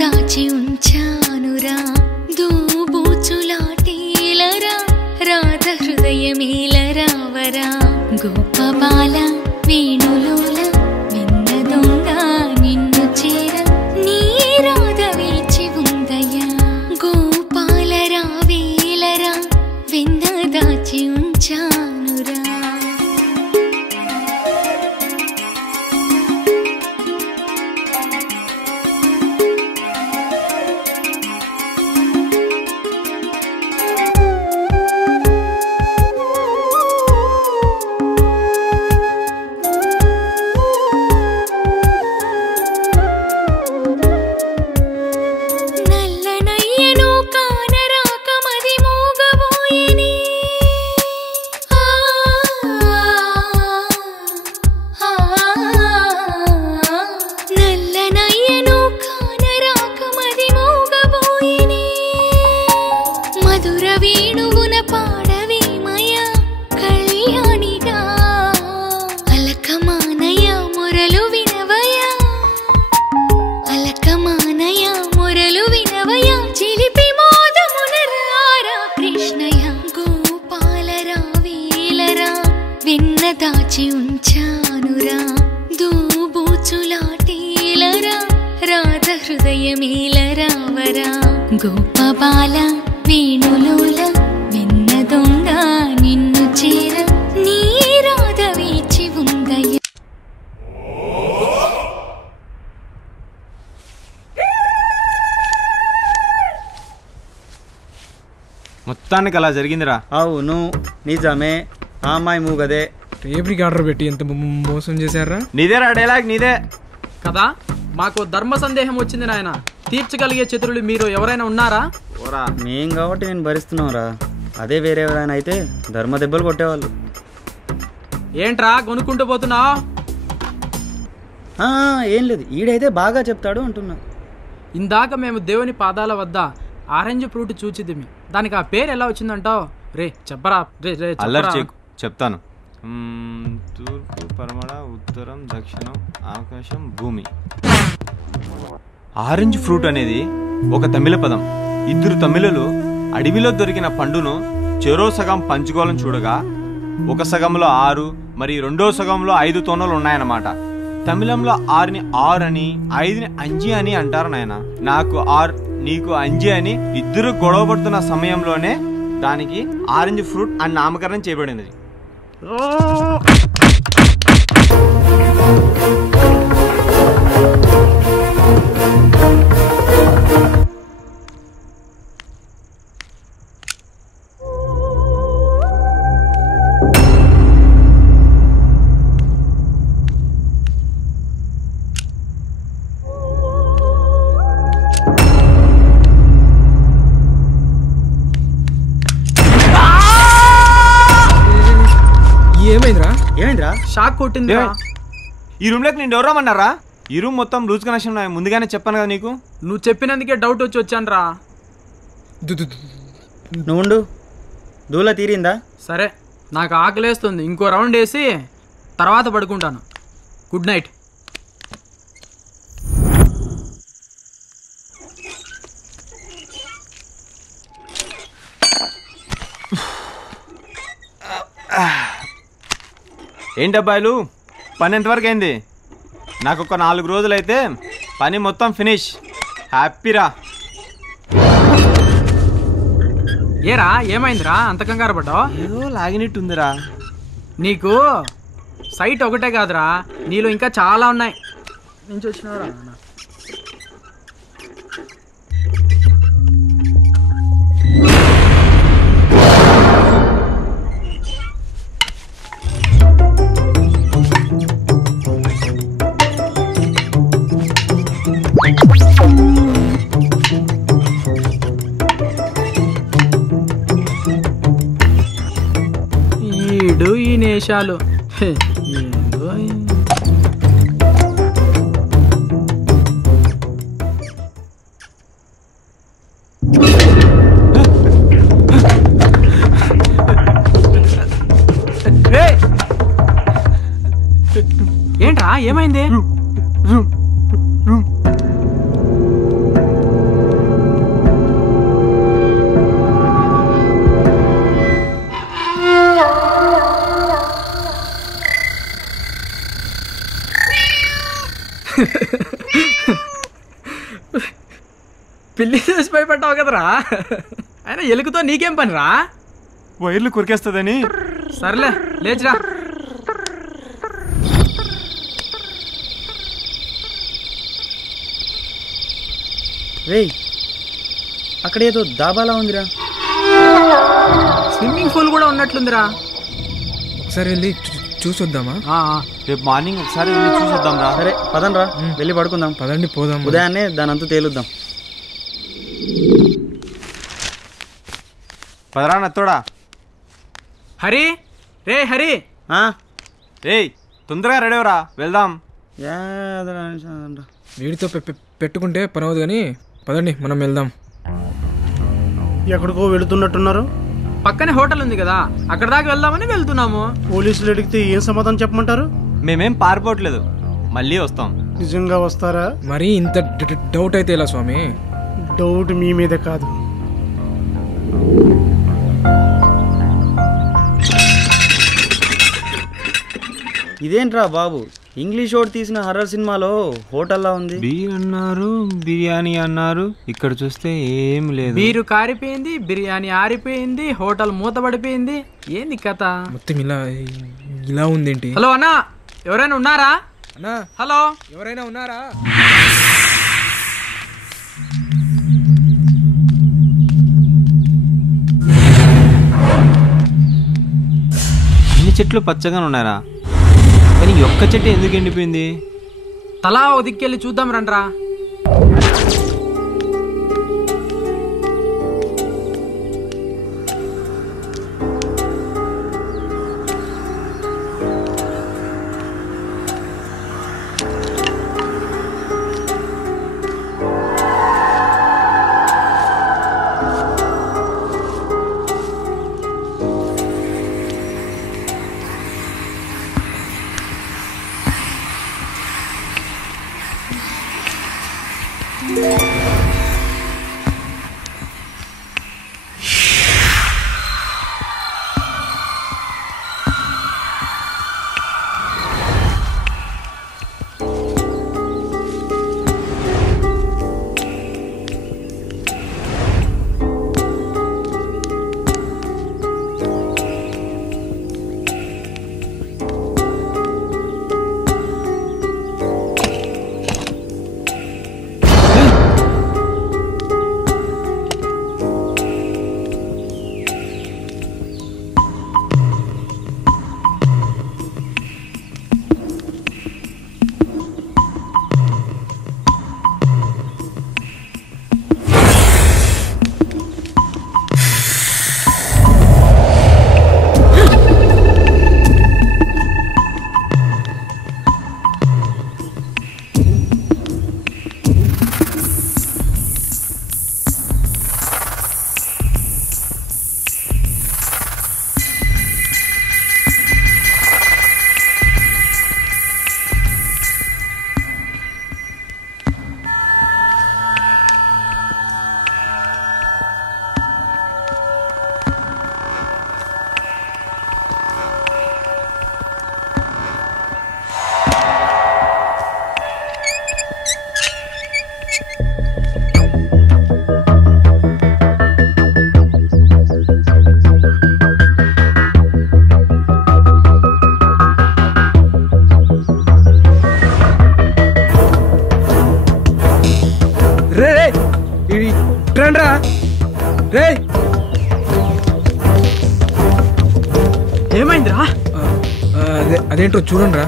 దాచి ఉంచానురా దూబూచులాటేలరా రాధ హృదయమేలరావరా గోపబాల వేణులోల విన్న దొంగ నిన్ను చేర నీ రాధ వేచి ఉందయ్యా గోపాల రావేలరా విన్న దాచి ఉంచానురా దాచి ఉంచానురా దూబూచులాటేలరా రాధ హృదయమేలరావరా గోపబాల వేణులోల విన్న దొంగ నిన్ను చేర నీ రాధ వేచి ఉందయ్య. మొత్తానికి అలా జరిగిందిరా. అవును నిజమే. ఆ అమ్మాయి మూగదే. రేపటికి ఆర్డర్ పెట్టి ఎంత మోసం చేశారా? నీదేరా డైలాగ్ నీదే కదా. మాకు ధర్మ సందేహం వచ్చింది నాయన. తీర్చగలిగే చతురులు మీరు ఎవరైనా ఉన్నారా? మేం కాబట్టి నేను భరిస్తున్నావురా. అదే వేరే ఎవరైనా అయితే ధర్మ దెబ్బలు కొట్టేవాళ్ళు. ఏంట్రా కొనుక్కుంటూ పోతున్నావు? ఏం లేదు, ఈడైతే బాగా చెప్తాడు అంటున్నా. ఇందాక మేము దేవుని పాదాల వద్ద ఆరెంజ్ ఫ్రూట్ చూచిదిమి. దానికి ఆ పేరు ఎలా వచ్చిందంటావు? రే చెప్పరా. చెప్తాను. తూర్పు పడమర ఉత్తరం దక్షిణం ఆకాశం భూమి. ఆరెంజ్ ఫ్రూట్ అనేది ఒక తమిళ పదం. ఇద్దరు తమిళులు అడవిలో దొరికిన పండును చెరో సగం పంచుకోవాలని చూడగా ఒక సగంలో 6 మరి రెండో సగంలో 5 తొనలు ఉన్నాయన్నమాట. తమిళంలో 6ని 6 అని 5ని అంజి అని అంటారు నాయన. నాకు 6 నీకు అంజి అని ఇద్దరు గొడవ పడుతున్న సమయంలోనే దానికి ఆరెంజ్ ఫ్రూట్ అని నామకరణం చేయబడింది. ఏమైందిరా? షాక్ కొట్టింది. ఈ రూమ్ లోకి నేను ఎవరమన్నారా? ఈ రూమ్ మొత్తం లూజ్ కనెక్షన్ ముందుగానే చెప్పాను కదా నీకు. నువ్వు చెప్పినందుకే డౌట్ వచ్చి వచ్చాను రా. నువ్వు దూల తీరిందా? సరే, నాకు ఆకలేస్తుంది. ఇంకో రౌండ్ వేసి తర్వాత పడుకుంటాను. Good night. ఏంటి అబ్బాయిలు, పని ఎంతవరకు అయింది? నాకు ఒక 4 రోజులైతే పని మొత్తం ఫినిష్. హ్యాపీరా. ఏరా ఏమైందిరా అంత కంగారు పడ్డావు? ఏదో లాగినట్టుందిరా. నీకు సైట్ ఒకటే కాదురా, నీలో ఇంకా చాలా ఉన్నాయి. నుంచి వచ్చినారా? ఈడు ఈ నేషాలు ఏందో ఏంట్రా ఏమైంది? పిల్లి చూసి భయపడ్డావు కదరా, అయినా ఎలుగుతో నీకేం పనిరా? వైర్లు కొరికేస్తుందని. సర్లే లేచిరా. రేయ్ అక్కడ ఏదో దాబాలా ఉందిరా. స్విమ్మింగ్ పూల్ కూడా ఉన్నట్లుందిరా. ఒకసారి వెళ్ళి చూసొద్దామా? రేపు మార్నింగ్ ఒకసారి వెళ్ళి చూసొద్దాం రా. సరే పదండ్రా, వెళ్ళి పడుకుందాం. పదండి పోదాం. ఉదయాన్నే దానంతా తేలుద్దాం. పదరా నత్తోడా. హరి రే హరి, రేయ్ తొందరగా రెడీ అవరా, వెళ్దాం. వీడితో పెట్టుకుంటే పని అవుతుంది కానీ పదండి మనం వెళ్దాం. ఎక్కడికో వెళుతున్నట్టున్నారు. పక్కనే హోటల్ ఉంది కదా, అక్కడ దాకా వెళ్దామని వెళ్తున్నాము. పోలీసులు అడిగితే ఏం సమాధానం చెప్పమంటారు? మేమేం పారిపోవట్లేదు, మళ్ళీ వస్తాం. నిజంగా వస్తారా? మరి ఇంత డౌట్ అయితే ఎలా స్వామి? డౌట్ మీ మీద కాదు, ఇదేంట్రా బాబు, ఇంగ్లీష్ ఓడి తీసిన హర్రర్ సినిమాలో హోటల్లా ఉంది. బీర్ అన్నారు, బిర్యానీ అన్నారు, ఇక్కడ చూస్తే ఏం లేదు. బీరు కారిపోయింది, బిర్యానీ ఆరిపోయింది, హోటల్ మూతపడిపోయింది. ఏంది కథ? మొత్తం ఇలా ఉందేంటి? హలో అన్నా, ఎవరైనా ఉన్నారా? అన్నా హలో, ఎవరైనా ఉన్నారా? అన్ని చెట్లు పచ్చగానే ఉన్నారా, కానీ ఒక్క చెట్టు ఎందుకు ఎండిపోయింది? తలా ఓ దిక్కెళ్ళి చూద్దాం రండ్రా. ఏమైందిరా? అదేంటో చూడండి రా.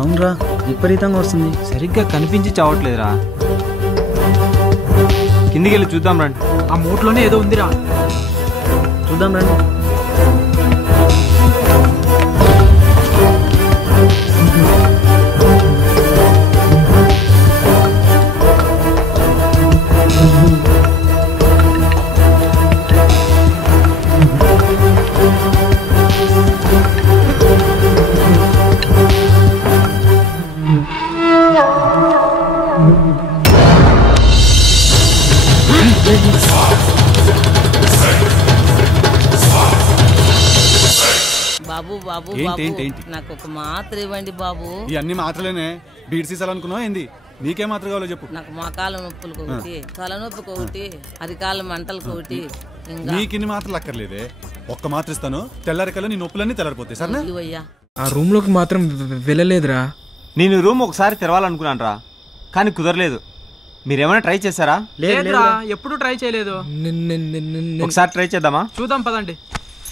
అవునరా, విపరీతంగా వస్తుంది. సరిగ్గా కనిపించి చావట్లేదురా. కిందికి వెళ్ళి చూద్దాం రండి. ఆ మూట్లోనే ఏదో ఉందిరా. చూద్దాం రండి. బాబు బాబు నాకు ఒక మాత్ర ఇవ్వండి బాబు. ఇవన్నీ మాత్రలేనే బీట్ సీసాలు అనుకున్నావు ఏంది? నీకే మాత్ర కావాలో చెప్పు. నాకు మోకాల నొప్పులకు ఒకటి, తలనొప్పికి ఒకటి, అరికాల మంటలకు ఒకటి. నీకిన్ని మాత్రలు అక్కర్లేదే, ఒక్క మాత్ర ఇస్తాను. తెల్లారికల్లా నీ నొప్పులన్నీ తెల్లారిపోతాయి. సరేనా? ఇవయ్యా. ఆ రూమ్ లోకి మాత్రం వెళ్ళలేదురా. నేను రూమ్ ఒకసారి తెరవాలనుకున్నాను రా, కానీ కుదరలేదు. మీరేమైనా ట్రై చేశారా? లేదురా, ఎప్పుడు ట్రై చేయలేదు. ఒకసారి ట్రై చేద్దామా? చూద్దాం పదండి.